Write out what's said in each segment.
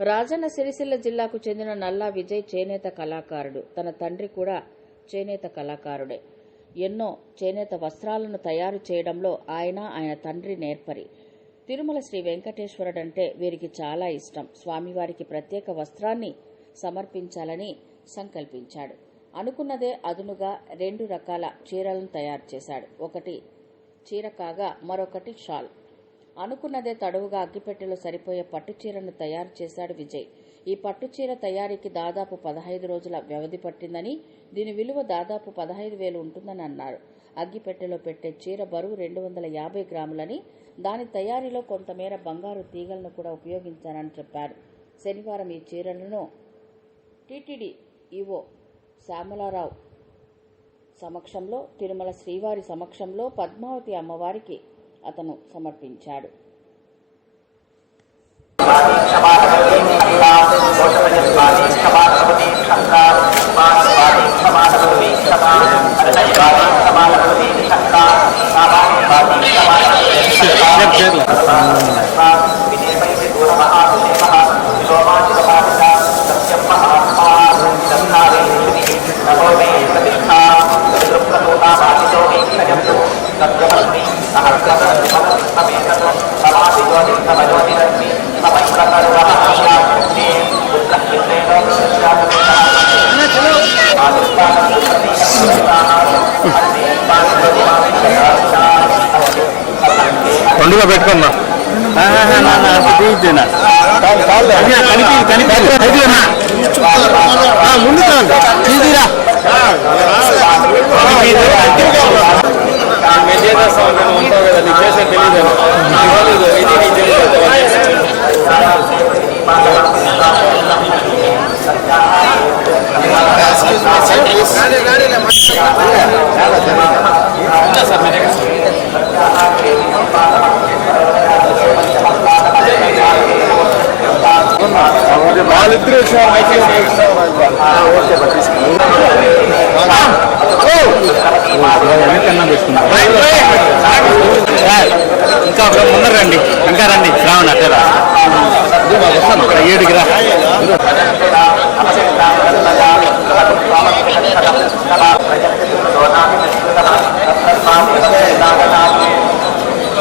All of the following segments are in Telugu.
రాజన్న సిరిసిల్ల జిల్లాకు చెందిన నల్లా విజయ్ చేనేత కళాకారుడు. తన తండ్రి కూడా చేనేత కళాకారుడే. ఎన్నో చేనేత వస్త్రాలను తయారు చేయడంలో ఆయన ఆయన తండ్రి నేర్పరి. తిరుమల శ్రీ వెంకటేశ్వరుడంటే వీరికి చాలా ఇష్టం. స్వామివారికి ప్రత్యేక వస్త్రాన్ని సమర్పించాలని సంకల్పించాడు. అనుకున్నదే అదునుగా రెండు రకాల చీరలను తయారు చేశాడు. ఒకటి చీర కాగా మరొకటి షాల్. అనుకున్నదే తడవుగా అగ్గిపెట్టెలో సరిపోయే పట్టు చీరను తయారు చేశాడు విజయ్. ఈ పట్టు చీర తయారీకి దాదాపు పదహైదు రోజుల వ్యవధి పట్టిందని దీని విలువ దాదాపు పదహైదు వేలు ఉంటుందని అన్నారు. అగ్గిపెట్టెలో పెట్టే చీర బరువు రెండు వందల యాభై గ్రాములని దాని తయారీలో కొంతమేర బంగారు తీగలను కూడా ఉపయోగించానని చెప్పారు. శనివారం ఈ చీరలను టీటీడీ ఈవో శ్యామలారావు సమక్షంలో తిరుమల శ్రీవారి సమక్షంలో పద్మావతి అమ్మవారికి అతను సమర్పించాడు. పండుగ పెట్టుకున్నా ముందు తీదిరా వాళ్ళిద్దరు ఇంకా ఒక ముందర రండి ఇంకా రండి శ్రావణ అట్టరా ఏడుగురా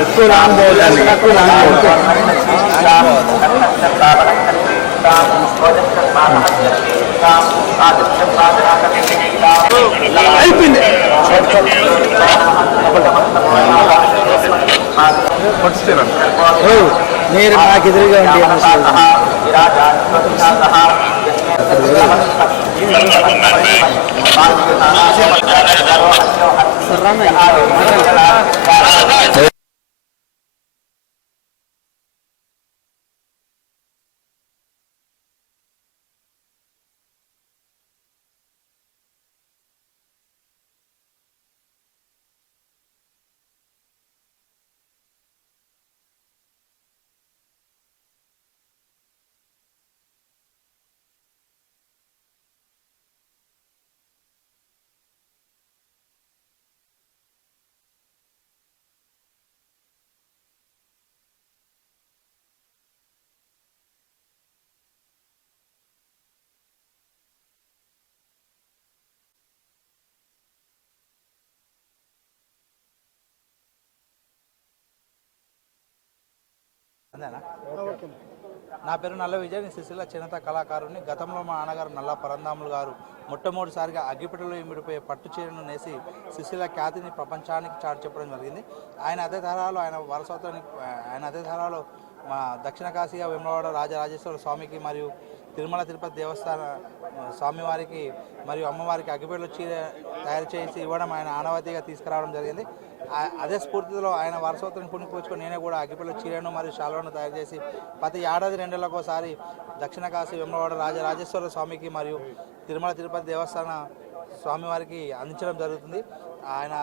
ఎక్కువ లాంగ్ పోతుంది ఎక్కువ లాంగ్ పోతుంది అయిపోయింది మీరు నాకు ఎదురుగా ఉండి సరే అర్థమైందేనా నా పేరు నల్ల విజయ్ నేను సిరిసిల్ల చిన్నత కళాకారుని. గతంలో మా నాన్నగారు నల్ల పరందాములు గారు. మొట్టమొదటిసారిగా అగ్గిపెట్టలో ఇమిడిపోయే పట్టు చీరను నేసి సిరిసిల్ల ఖ్యాతిని ప్రపంచానికి చాటు చెప్పడం జరిగింది. ఆయన అదే తరాలు ఆయన వారసత్వానికి ఆయన అదే తరాలు మా దక్షిణ కాశీగా విమలవాడ రాజరాజేశ్వర స్వామికి మరియు తిరుమల తిరుపతి దేవస్థాన స్వామివారికి మరియు అమ్మవారికి అగ్గిపెట్టలో చీర తయారు చేసి ఇవ్వడం ఆయన ఆనవాతిగా తీసుకురావడం జరిగింది. అదే స్ఫూర్తిలో ఆయన వారసత్వం పుణ్యపుచ్చుకొని నేనే కూడా అగ్గిపల్లి చీరను మరియు శాలువను తయారు చేసి ప్రతి ఏడాది రెండేళ్ళకోసారి దక్షిణ కాశీ వెమ్మవాడ రాజరాజేశ్వర స్వామికి మరియు తిరుమల తిరుపతి దేవస్థాన స్వామివారికి అందించడం జరుగుతుంది. ఆయన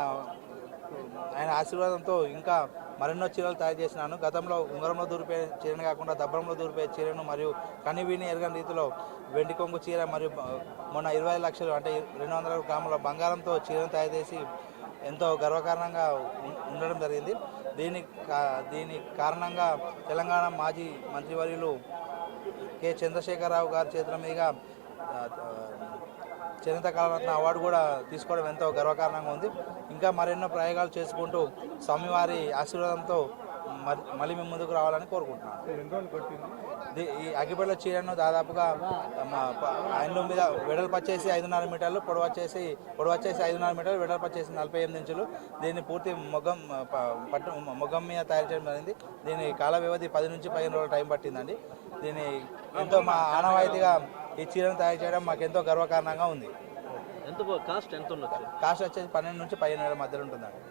ఆయన ఆశీర్వాదంతో ఇంకా మరెన్నో చీరలు తయారు చేసినాను. గతంలో ఉంగరంలో దూరిపోయే చీరను కాకుండా దబ్బరంలో దూరిపోయే చీరను మరియు కనివీని ఎరగని రీతిలో వెండి కొంగు చీర మరియు మొన్న ఇరవై లక్షలు అంటే రెండు వందల గ్రాముల బంగారంతో చీరను తయారు చేసి ఎంతో గర్వకారణంగా ఉండడం జరిగింది. దీని కా- దీని కారణంగా తెలంగాణ మాజీ మంత్రివర్యులు కె. చంద్రశేఖరరావు గారి చేతుల మీదుగా ఆ, చేనేత కళారత్న అవార్డు కూడా తీసుకోవడం ఎంతో గర్వకారణంగా ఉంది. ఇంకా మరెన్నో ప్రయోగాలు చేసుకుంటూ స్వామివారి ఆశీర్వాదంతో మళ్ళీ మేము ముందుకు రావాలని కోరుకుంటున్నాను ది- ఈ అగ్గిపెట్ల చీరను దాదాపుగా హ్యాండ్లూమ్ మీద వెడల్పు వచ్చేసి ఐదున్నర మీటర్లు పొడవు వచ్చేసి పొడవు వచ్చేసి ఐదున్నర మీటర్లు వెడల్పు వచ్చేసి నలభై ఎనిమిది ఇంచులు. దీన్ని పూర్తి మొగ్గం ప- పట్టు మొగ్గం మీద తయారు చేయడం జరిగింది. దీని కాల వ్యవధి పది నుంచి పదిహేను రోజులు టైం పట్టిందండి. దీన్ని ఎంతో మా ఆనవాయితీగా ఈ చీరను తయారు చేయడం మాకు ఎంతో గర్వకారణంగా ఉంది. ఎంత కాస్ట్ ఎంత ఉండొచ్చు? కాస్ట్ వచ్చేసి పన్నెండు నుంచి పదిహేను వేల మధ్యలో ఉంటుందండి.